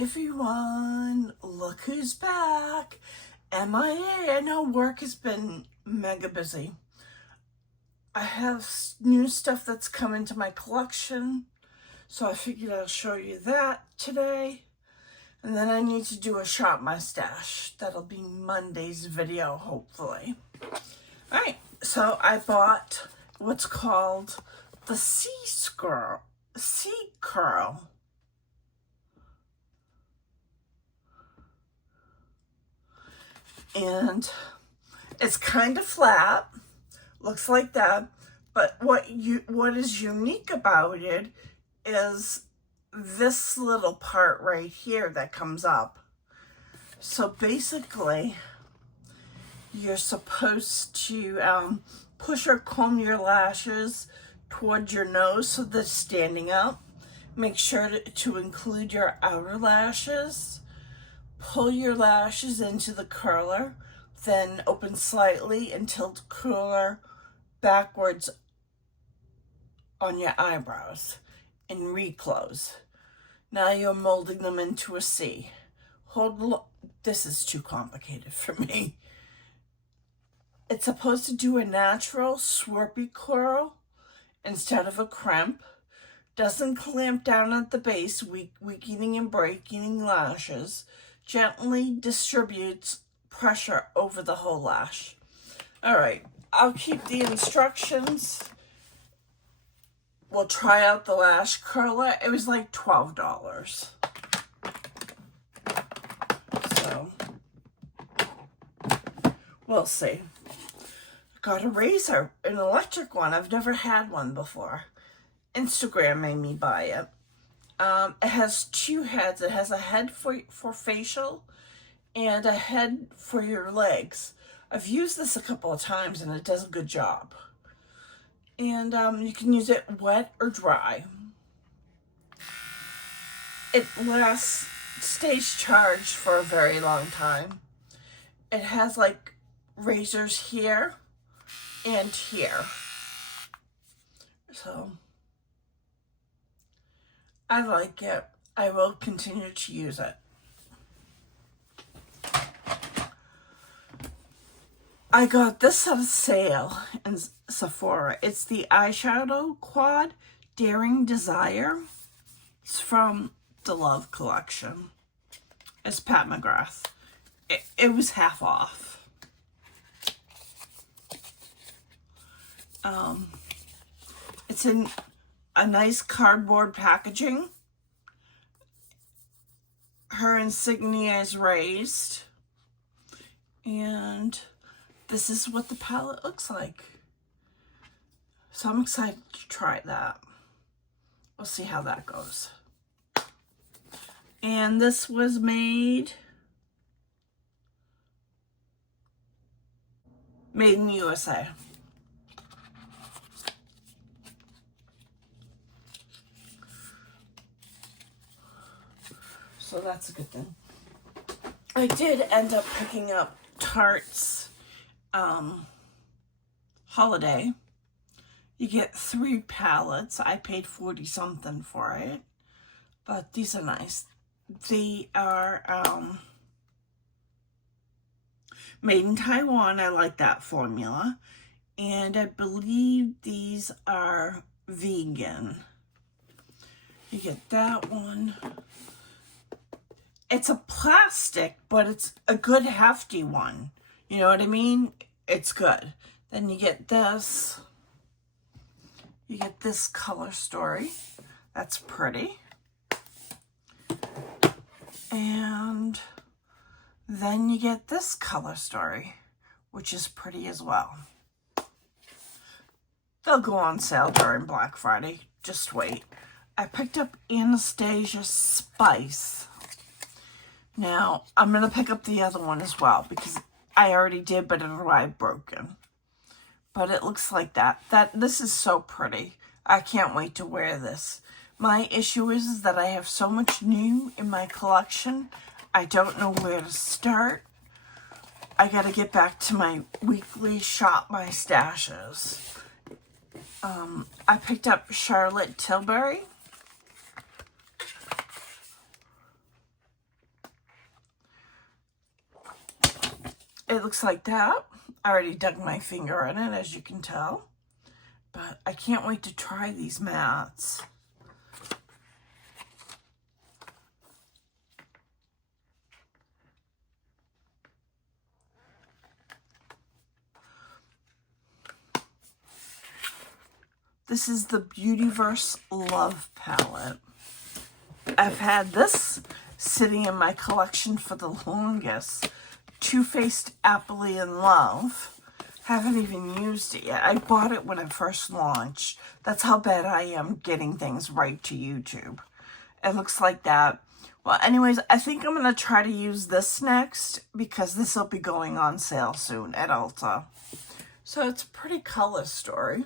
everyone, look who's back. MIA. I know work has been mega busy. I have new stuff that's come into my collection, so I figured I'll show you that today. And then I need to do a shop my stash. That'll be Monday's video, hopefully. Alright, so I bought what's called the Sea Curl. And it's kind of flat, looks like that, but what is unique about it is this little part right here that comes up. So basically, you're supposed to push or comb your lashes towards your nose so they're standing up. Make sure to include your outer lashes. Pull your lashes into the curler, then open slightly and tilt curler backwards on your eyebrows and reclose. Now you're molding them into a C. This is too complicated for me. It's supposed to do a natural swirly curl instead of a crimp. Doesn't clamp down at the base, weakening and breaking lashes. Gently distributes pressure over the whole lash. Alright, I'll keep the instructions. We'll try out the lash curler. It was like $12. So, we'll see. Got a razor, an electric one. I've never had one before. Instagram made me buy it. It has two heads. It has a head for facial and a head for your legs. I've used this a couple of times and it does a good job. And you can use it wet or dry. It stays charged for a very long time. It has like razors here and here. So I like it. I will continue to use it. I got this at a sale in Sephora. It's the eyeshadow quad Daring Desire. It's from the Love collection. It's Pat McGrath. It was half off. It's in a nice cardboard packaging. Her insignia is raised. And this is what the palette looks like. So I'm excited to try that. We'll see how that goes. And this was made in the USA. So that's a good thing. I did end up picking up Tarte's Holiday. You get 3 palettes. I paid 40 something for it, but these are nice. They are made in Taiwan. I like that formula, and I believe these are vegan. You get that one. It's a plastic, but it's a good hefty one. You know what I mean? It's good. Then you get this. You get this Color Story. That's pretty. And then you get this Color Story, which is pretty as well. They'll go on sale during Black Friday. Just wait. I picked up Anastasia Spice. Now, I'm going to pick up the other one as well because I already did, but it arrived broken. But it looks like that. This is so pretty. I can't wait to wear this. My issue is that I have so much new in my collection. I don't know where to start. I got to get back to my weekly shop my stashes. I picked up Charlotte Tilbury. it looks like that. I already dug my finger in it, as you can tell. But I can't wait to try these mattes. This is the Beautyverse Love Palette. I've had this sitting in my collection for the longest. Too Faced Happily in Love. Haven't even used it yet. I bought it when it first launched. That's how bad I am getting things right to YouTube. It looks like that. Well, anyways, I think I'm going to try to use this next because this will be going on sale soon at Ulta. So it's a pretty color story.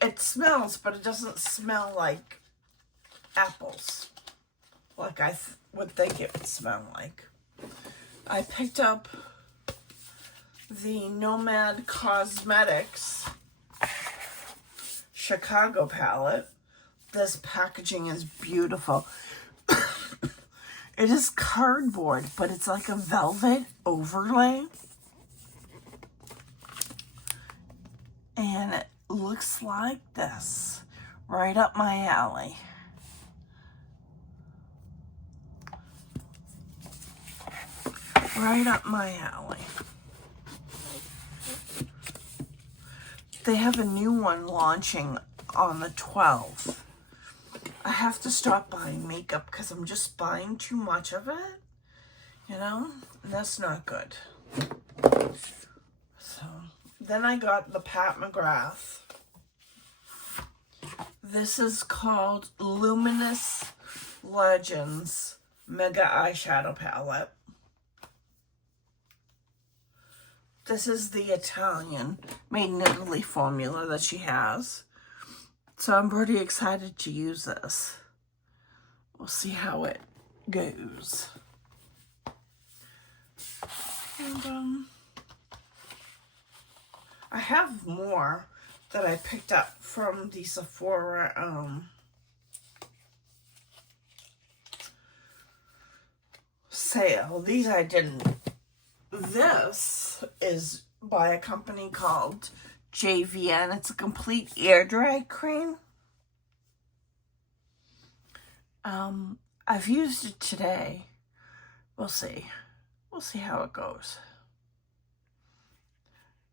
It smells, but it doesn't smell like apples, like I would think it would smell like. I picked up the Nomad Cosmetics Chicago palette. This packaging is beautiful. It is cardboard, but it's like a velvet overlay. And it looks like this. Right up my alley. Right up my alley. They have a new one launching on the 12th. I have to stop buying makeup because I'm just buying too much of it. You know? And that's not good. So, then I got the Pat McGrath. This is called Luminous Legends Mega Eyeshadow Palette. This is the Italian, made in Italy formula that she has. So I'm pretty excited to use this. We'll see how it goes. And I have more that I picked up from the Sephora sale. These I didn't. This is by a company called JVN. It's a complete air dry cream. I've used it today. We'll see. We'll see how it goes.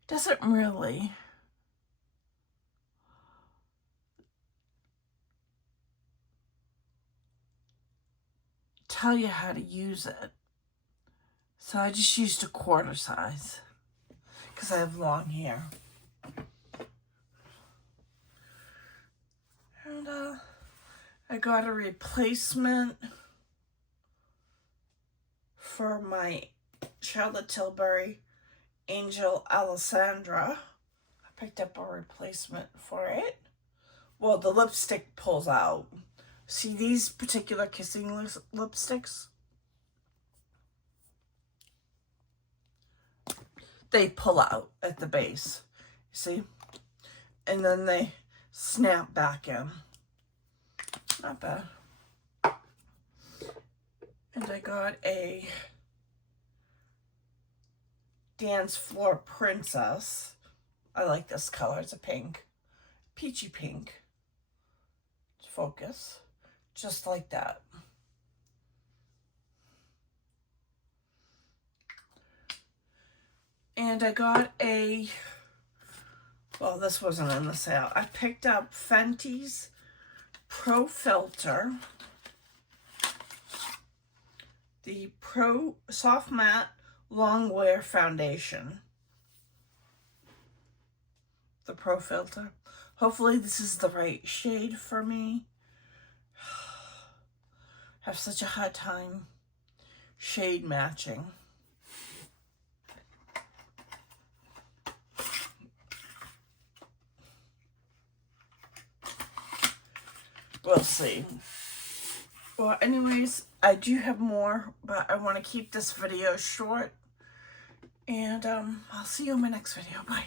Doesn't really tell you how to use it. So I just used a quarter size because I have long hair. And I got a replacement for my Charlotte Tilbury Angel Alessandra. I picked up a replacement for it. Well, the lipstick pulls out. See these particular kissing lipsticks? They pull out at the base, see? And then they snap back in. Not bad. And I got a Dance Floor Princess. I like this color. It's a pink. Peachy pink. Focus. Just like that. And I got a, well, this wasn't in the sale. I picked up Fenty's Pro Filter. The Pro Soft Matte Long Wear Foundation. The Pro Filter. Hopefully this is the right shade for me. I have such a hard time shade matching. We'll see. Well, anyways, I do have more, but I want to keep this video short. And I'll see you in my next video. Bye.